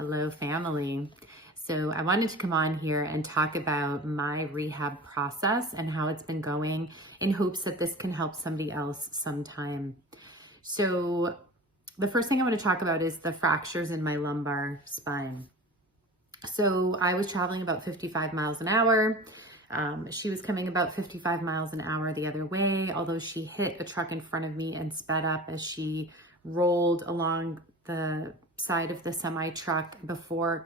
Hello, family. So, I wanted to come on here and talk about my rehab process and how it's been going in hopes that this can help somebody else sometime. So, the first thing I want to talk about is the fractures in my lumbar spine. So, I was traveling about 55 miles an hour. She was coming about 55 miles an hour the other way, although she hit a truck in front of me and sped up as she rolled along the side of the semi truck before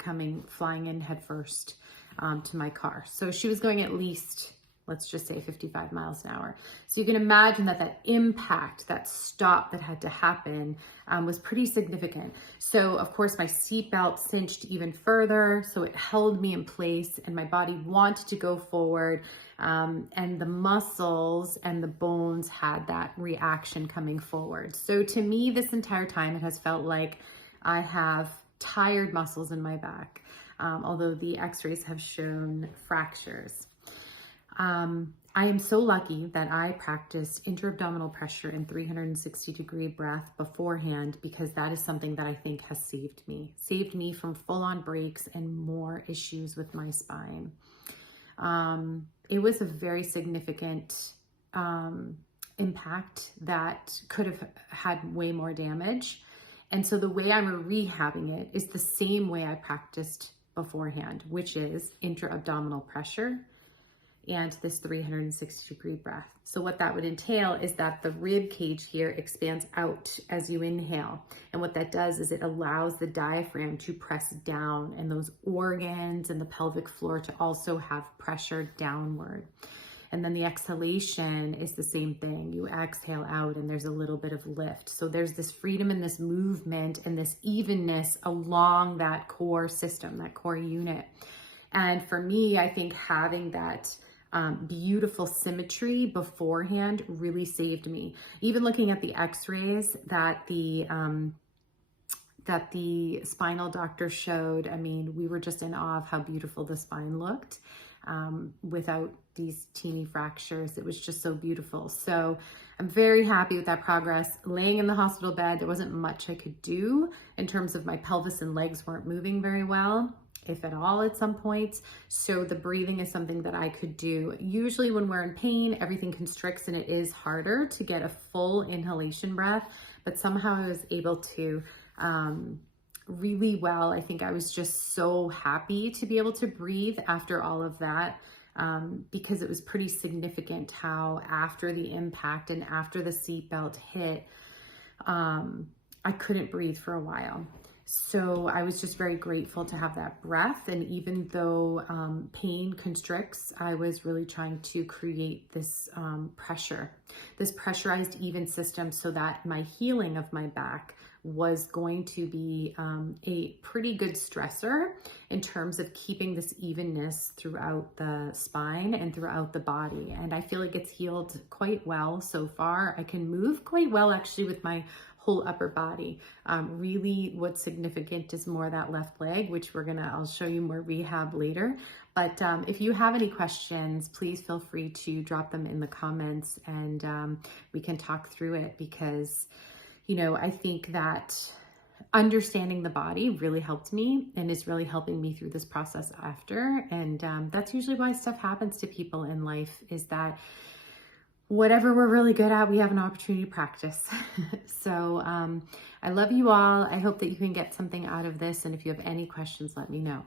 flying in headfirst to my car. So she was going at least, let's just say 55 miles an hour. So you can imagine that impact, that stop that had to happen was pretty significant. So of course my seatbelt cinched even further. So it held me in place and my body wanted to go forward. And the muscles and the bones had that reaction coming forward. So to me, this entire time, it has felt like I have tired muscles in my back, although the x-rays have shown fractures. I am so lucky that I practiced intra-abdominal pressure and 360-degree breath beforehand, because that is something that I think has saved me from full-on breaks and more issues with my spine. It was a very significant impact that could have had way more damage. And so the way I'm rehabbing it is the same way I practiced beforehand, which is intra-abdominal pressure and this 360-degree breath. So what that would entail is that the rib cage here expands out as you inhale. And what that does is it allows the diaphragm to press down and those organs and the pelvic floor to also have pressure downward. And then the exhalation is the same thing. You exhale out and there's a little bit of lift. So there's this freedom and this movement and this evenness along that core system, that core unit. And for me, I think having that beautiful symmetry beforehand really saved me. Even looking at the x-rays that the spinal doctor showed, I mean, we were just in awe of how beautiful the spine looked without these teeny fractures. It was just so beautiful. So I'm very happy with that progress. Laying in the hospital bed, there wasn't much I could do in terms of my pelvis and legs weren't moving very well, if at all at some points. So the breathing is something that I could do. Usually when we're in pain, everything constricts and it is harder to get a full inhalation breath, but somehow I was able to really well. I think I was just so happy to be able to breathe after all of that, because it was pretty significant how after the impact and after the seatbelt hit, I couldn't breathe for a while. So I was just very grateful to have that breath. And even though pain constricts, I was really trying to create this pressure, this pressurized even system, so that my healing of my back was going to be a pretty good stressor in terms of keeping this evenness throughout the spine and throughout the body. And I feel like it's healed quite well so far. I can move quite well actually with my whole upper body. Really what's significant is more that left leg, which I'll show you more rehab later. But if you have any questions, please feel free to drop them in the comments and we can talk through it, because, you know, I think that understanding the body really helped me and is really helping me through this process after. And that's usually why stuff happens to people in life, is that whatever we're really good at, we have an opportunity to practice. So I love you all. I hope that you can get something out of this. And if you have any questions, let me know.